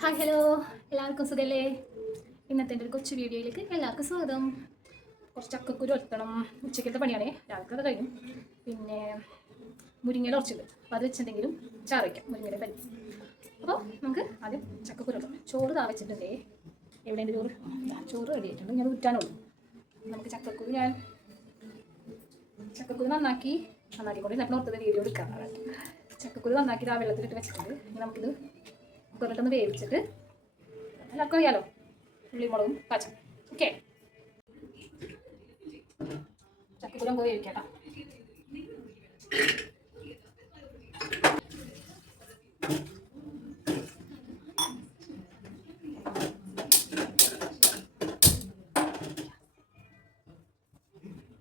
Hi hello, എല്ലാവർക്കും സുഖല്ലേ? ഇന്നത്തെ എൻ്റെ ഒരു കൊച്ചു വീഡിയോയിലേക്ക് എല്ലാവർക്കും സ്വാഗതം. കുറച്ച് ചക്കക്കുരു ഒറ്റണം. ഉച്ചക്കത്തെ പണിയാണേ, രാവിലത്തെ അത് കഴിഞ്ഞു. പിന്നെ മുരിങ്ങയുടെ കുറച്ചുണ്ട്, അപ്പോൾ അത് വെച്ചെന്തെങ്കിലും ചാറ് വയ്ക്കാം, മുരിങ്ങയുടെ പനി. അപ്പോൾ നമുക്ക് ആദ്യം ചക്കക്കുരു വെക്കാം. ചോറ് താ വെച്ചിട്ടുണ്ടേ. എവിടെ എൻ്റെ ചോറ്? ചോറ് റെഡി ആയിട്ടുണ്ട്, ഞാൻ ഊറ്റാനുള്ളൂ. നമുക്ക് ചക്കക്കുരു നന്നാക്കിക്കൊണ്ട് ഞാൻ ഓർത്തത് വീഡിയോ എടുക്കാം. ചക്കക്കുരു നന്നാക്കി ആ വെള്ളത്തിലിട്ട് വെച്ചിട്ടുണ്ട്. ഇനി നമുക്കിത് കുക്കറിലിട്ടൊന്ന് വേവിച്ചിട്ട് എല്ലാവർക്കും അറിയാലോ, ഉള്ളിമുളകും പച്ച. ഓക്കെ, ചക്കക്കുരു നമുക്ക് വേവിക്കാം.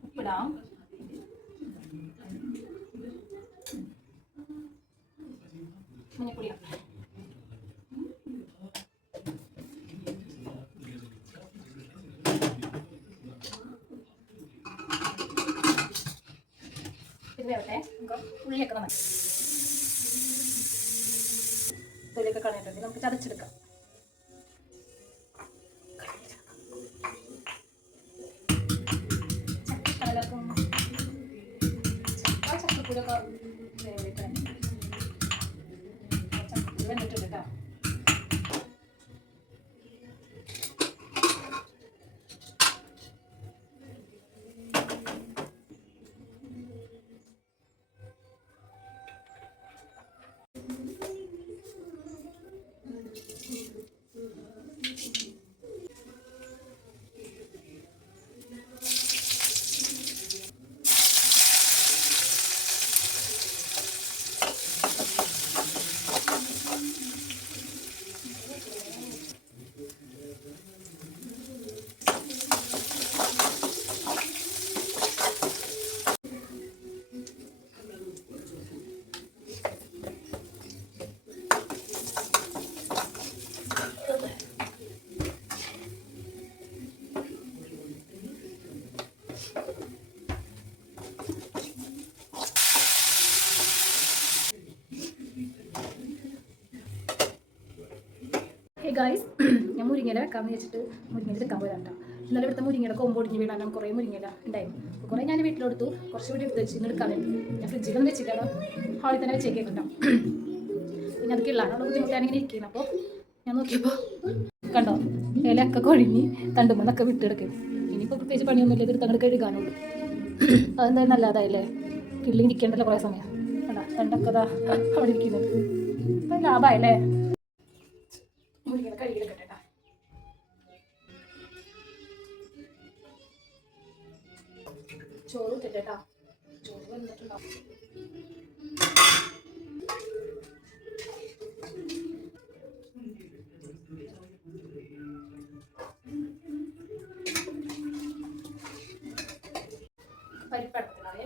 ഉപ്പിടാം, മഞ്ഞപ്പൊടിയാം. വേവട്ടെ, നമുക്ക് ഉള്ളിയൊക്കെ നന്നായി തൊലിയൊക്കെ കളഞ്ഞിട്ടുണ്ട്. നമുക്ക് ചതച്ചെടുക്കാം. ചക്കക്കുരൊക്കെ വേവിട്ടുണ്ട്, ചക്കക്കുരു വെന്തിട്ടുണ്ട് കേട്ടോ. ഗായ്സ്, ഞാൻ മുരിങ്ങയില വെക്കാമെന്ന് വെച്ചിട്ട് മുരിങ്ങയില എടുക്കാൻ പോയതാണ് കേട്ടോ. ഇന്നലെ ഇവിടുത്തെ മുരിങ്ങയുടെ കൊമ്പ് ഒടിഞ്ഞ് വീണാൽ കുറേ മുരിങ്ങയില ഉണ്ടായിരുന്നു. അപ്പോൾ കുറേ ഞാൻ വീട്ടിലെടുത്തു, കുറച്ച് വീട്ടിൽ എടുത്ത് വെച്ച് ഇന്ന് എടുക്കാൻ വേണ്ടി ഞാൻ ഫ്രിഡ്ജിലൊന്നും വെച്ചിട്ടാണ്, ഹാളിൽ തന്നെ വെച്ചേക്കിട്ടുണ്ടാവും. പിന്നെ അത് കിള്ളാനുള്ള ബുദ്ധിമുട്ടാണിങ്ങനെ ഇരിക്കുന്നത്. അപ്പോൾ ഞാൻ നോക്കിയപ്പോൾ കണ്ടോ, ഇലയൊക്കെ കൊഴിഞ്ഞ് തണ്ടുമെന്നൊക്കെ വിട്ടെടുക്കും. ഇനിയിപ്പോൾ പ്രത്യേകിച്ച് പണിയൊന്നുമില്ല, ഇത് എടുത്തങ്ങോട്ട് കഴുകാനുള്ളൂ. അതെന്തായാലും നല്ലതായില്ലേ, കിള്ളി ഇരിക്കേണ്ടല്ലോ കുറേ സമയം. കണ്ടാ തണ്ടൊക്കെ അവിടെ ഇരിക്കുന്നത്. അപ്പം ലാഭമായല്ലേ. മുരിങ്ങ കഴുകിയെടുക്കട്ടെ. ചോറ് ഇട്ടിട്ടാ, ചോറ് വന്നിട്ടുണ്ടാവും. പരിപ്പടത്തിലാവേ.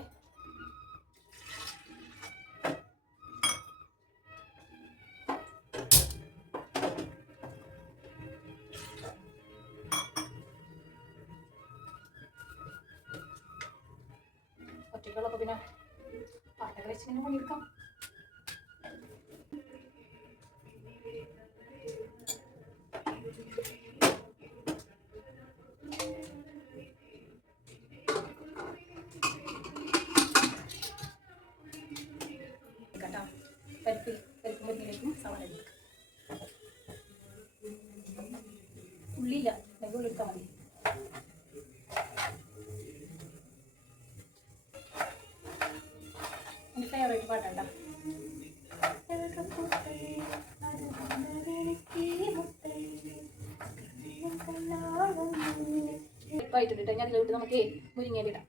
ഒറ്റയ്ക്കുള്ളപ്പോൾ പിന്നെ പാട്ടൊക്കെ വെച്ചിങ്ങനെ പണിയെടുക്കാം. കേട്ടോ, പരിപ്പ് മുരിങ്ങയിലേക്കും സവാള എടുക്കാം. ഉള്ളിയില്ല, അല്ലെങ്കിൽ ഉള്ളി എടുത്താൽ മതി. എൻ്റെ ഫേവറേറ്റ് പാട്ടാണ്. ഇപ്പായിട്ടുണ്ട്. ഞാൻ ഇതിലോട്ട് നമുക്ക് മുരിങ്ങയിലിടാം.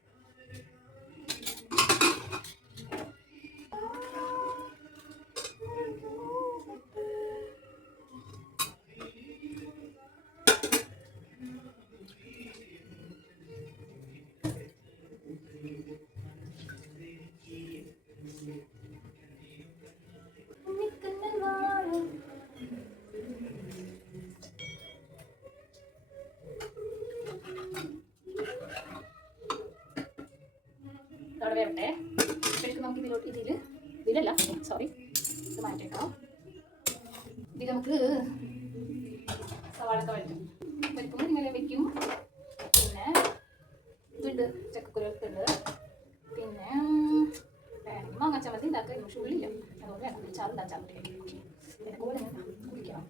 അവിടെ വരട്ടെ. ശരിക്കും നമുക്ക് ഇതിലല്ല, സോറി, ഇത് മാറ്റേക്കാം. ഇത് നമുക്ക് സവാളൊക്കെ വഴറ്റും. പരിപ്പ് മുരിങ്ങയില വെക്കും. പിന്നെ ഇതുണ്ട്, ചക്കക്കുരു ഉണ്ട്. പിന്നെ വേണമെങ്കിൽ മാങ്ങ ചമ്മന്തി ഉണ്ടാക്കുക. പക്ഷെ ഉള്ളില്ല, അതുകൊണ്ട് വേണം ചാറുണ്ടാ ചമ്മന്തി. പിന്നെ പോലെ കുടിക്കണം.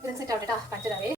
ഇത് സെറ്റ് ആവട്ടെ കേട്ടോ, പച്ചതാവേ.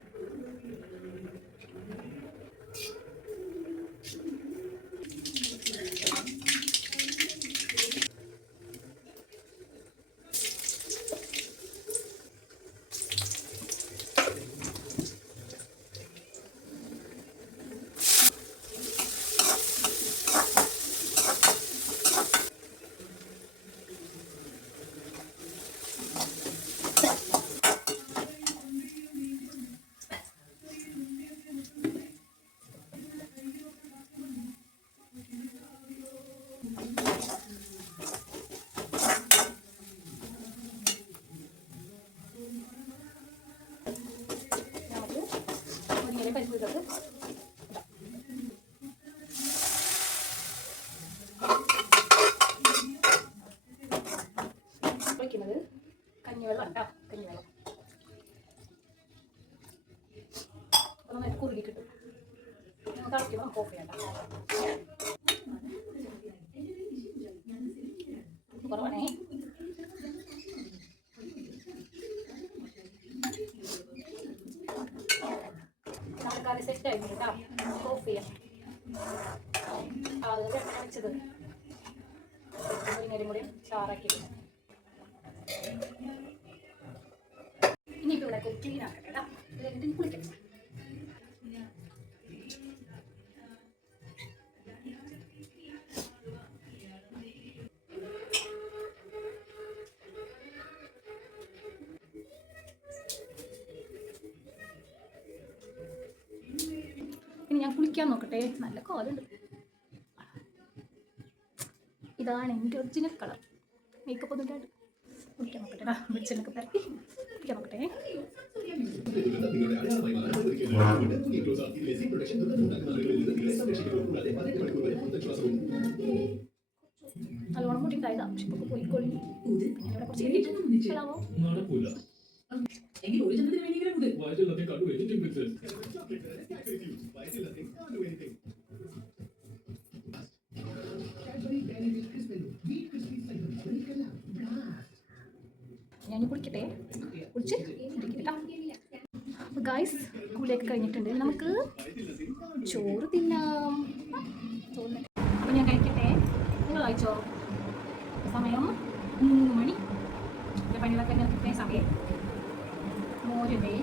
പരിപ്പ് ഇതൊക്കെ ഒഴിക്കുന്നത് കഞ്ഞിവെള്ളം കേട്ടോ, കഞ്ഞിവെള്ളം. അപ്പോൾ നന്നായിട്ട് കുറുകി കിട്ടും. നമുക്ക് തിളയ്ക്കുമ്പോൾ നമുക്ക് ഓഫ് ചെയ്യാം. കുറവാണേ. കറി സെറ്റ് ആയിരുന്നു കേട്ടോ, ഓഫ് ചെയ്യാം. അത് വെച്ചത് മുരിങ്ങയും കൂടി ചാറാക്കി. ഇനിയിപ്പോൾ ഇവിടെ ക്ലീൻ ആക്കട്ടെ കേട്ടോ. ഇത് കഴിഞ്ഞിട്ട് കുളിക്കാം. ഇനി ഞാൻ കുളിക്കാൻ നോക്കട്ടെ. നല്ല കോലുണ്ട്. ഇതാണ് എൻ്റെ ഒറിജിനൽ കളർ. മേക്കപ്പ് ഒന്നും ഇല്ലാണ്ട് കുളിക്കാൻ നോക്കട്ടെ. വെളിച്ചെണ്ണൊക്കെ പരത്തി കുളിക്കാൻ നോക്കട്ടെ. നല്ലോണം മുട്ടിണ്ടായതാ, പക്ഷെ ഇപ്പോൾ പോയിക്കൊള്ളി. ഞാനിവിടെ കുറച്ച് കിട്ടിയിട്ടാവോ. ഞാൻ കുളിക്കട്ടെ, കുളിച്ച് കേട്ടോ. അപ്പോൾ ഗായ്സ്, കുളിയൊക്കെ കഴിഞ്ഞിട്ടുണ്ട്. നമുക്ക് ചോറ് തിന്നാം. അപ്പോൾ ഞാൻ കഴിക്കട്ടെ. നിങ്ങൾ കഴിച്ചോ? സമയം 3 മണി. എൻ്റെ പണികളൊക്കെ ഞാൻ കിട്ടുന്ന സമയം. മോരുണ്ട്,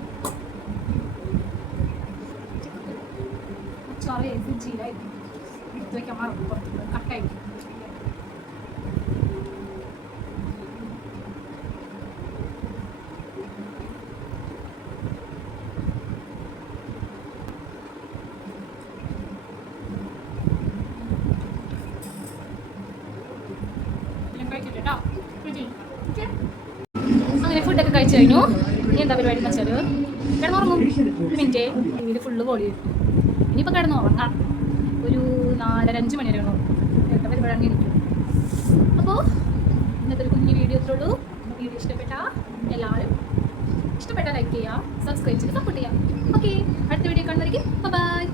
അച്ചാറ് ഫ്രിഡ്ജിലായിരിക്കും. എടുത്ത് വയ്ക്കാൻ മറന്നു, പുറത്ത് കട്ടായിരിക്കും. അങ്ങനെ ഫുഡൊക്കെ കഴിച്ചു കഴിഞ്ഞു. ഇനി എന്താ പരിപാടി എന്ന് വെച്ചാൽ കിടന്നുറങ്ങും. 1 മിനിറ്റ് ടിവിയിൽ ഫുള്ള് പൊളി. ഇനിയിപ്പോൾ കിടന്നുറങ്ങാം. ഒരു 4-5 മണി വരെ വേണം പരിപാടി ഇരിക്കും. അപ്പോൾ ഇന്നത്തെ ഒരു കുഞ്ഞു വീഡിയോ ഇത്രേ ഉള്ളൂ. വീഡിയോ എല്ലാവരും ഇഷ്ടപ്പെട്ടാൽ ലൈക്ക് ചെയ്യുക, സബ്സ്ക്രൈബ് ചെയ്ത് സപ്പോർട്ട് ചെയ്യാം. ഓക്കെ, അടുത്ത വീഡിയോ കാണുന്നതായിരിക്കും. ബൈ.